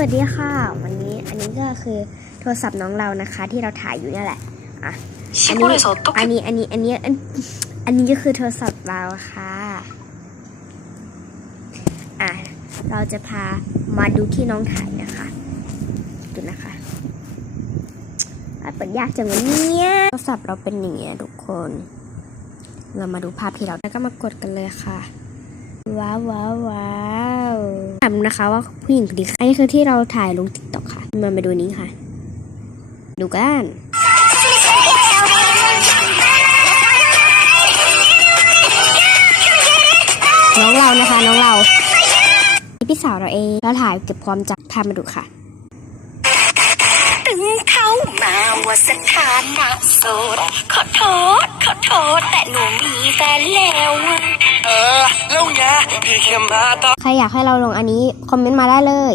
วัสดีค่ะ วันนี้อันนี้ก็คือโทรศัพท์น้องเรานะคะ ที่เราถ่ายอยู่นี่แหละอะอันนี้อันนี้อันนี้อันนี้อันนี้ก็คือโทรศัพท์เราค่ะอะเราจะพามาดูที่น้องถ่ายนะคะดูนะคะเปิดยากจังวันนี้โทรศัพท์เราเป็นอย่างเงี้ยทุกคน เรามาดูภาพที่เราแล้วก็มากดกันเลยค่ะ ว้าวว้าวว้าานะคะว่าผู้หญิงคนนี้อันนี้คือที่เราถ่ายลงติ๊กต็อกค่ะ มามาดูนี้ค่ะ ดูกันน้องเรานะคะน้องเราพี่สาวเราเองเราถ่ายเก็บความจำพามาดูค่ะตึงเข้ามาว่าสถานะโสด ขอโทษ ขอโทษ แต่หนูมีแฟนแล้ว ใครอยากให้เราลงอันนี้ คอมเมนต์มาได้เลย